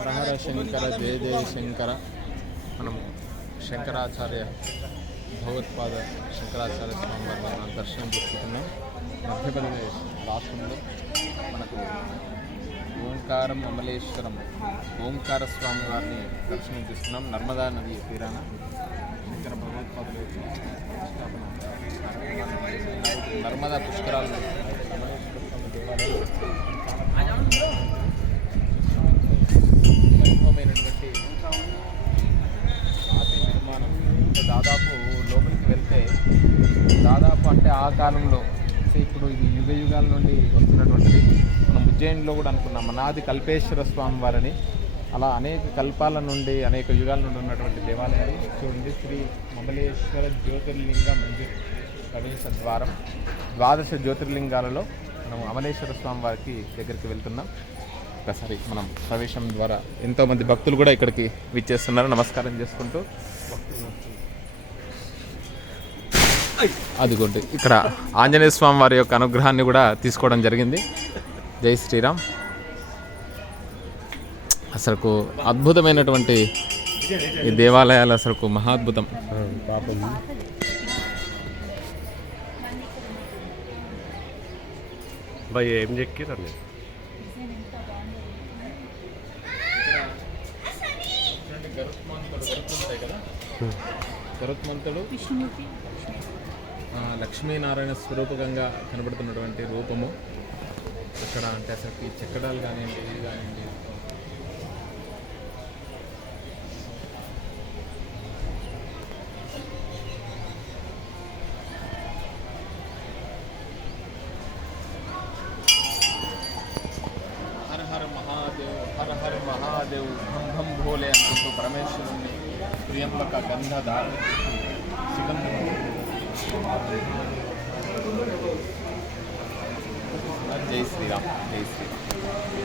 హరహర శంకర జయ జయ శంకర. మనము శంకరాచార్య భగవత్పాద శంకరాచార్య స్వామి వారిని మనం దర్శనం చేసుకుంటున్నాం. మధ్యప్రదేశ్ రాష్ట్రంలో మనకు ఓంకారం అమలేశ్వరం ఓంకార స్వామి వారిని దర్శనం చేస్తున్నాం. నర్మదా నది తీరాన శంకర భగవత్పాదుల యొక్క స్థాపన నర్మదా పుష్కరాలు అమలేశ్వర స్వామి దేవాలయం వైభవమైనటువంటి రాతి నిర్మాణం. దాదాపు లోపలికి వెళ్తే దాదాపు అంటే ఆ కాలంలో ఇప్పుడు ఇది యుగ యుగాల నుండి వస్తున్నటువంటిది. మనం ఉజ్జయినిలో కూడా అనుకున్నాం మనాది కల్పేశ్వర స్వామి వారిని. అలా అనేక కల్పాల నుండి అనేక యుగాల నుండి ఉన్నటువంటి దేవాలయాలు చూడండి. శ్రీ మమలేశ్వర జ్యోతిర్లింగ మందిర్ ప్రవేశ ద్వారం. 12 జ్యోతిర్లింగాలలో మనం అమలేశ్వర స్వామి వారికి దగ్గరికి వెళ్తున్నాం. ఒకసారి మనం ప్రవేశం ద్వారా ఎంతోమంది భక్తులు కూడా ఇక్కడికి విచ్చేస్తున్నారు నమస్కారం చేసుకుంటూ. అదిగోండి ఇక్కడ ఆంజనేయ స్వామి వారి యొక్క అనుగ్రహాన్ని కూడా తీసుకోవడం జరిగింది. జై శ్రీరామ్. అసలుకు అద్భుతమైనటువంటి ఈ దేవాలయాలు అసలుకు మహాద్భుతం. ఏం చెక్కిరండి గరుత్మంతుడు లక్ష్మీనారాయణ స్వరూపకంగా కనబడుతున్నటువంటి రూపము ఇక్కడ. అంటే అసలు ఈ చెక్కడాలు కానివ్వండి ఇది కానివ్వండి హర హర మహాదేవ్ హర హర మహాదేవ్ భం భం భోలే అనుకుంటూ పరమేశ్వరుణ్ణి ప్రియంబక గంధధారణ సుగంధం. జై శ్రీరామ్. జై శ్రీరామ్.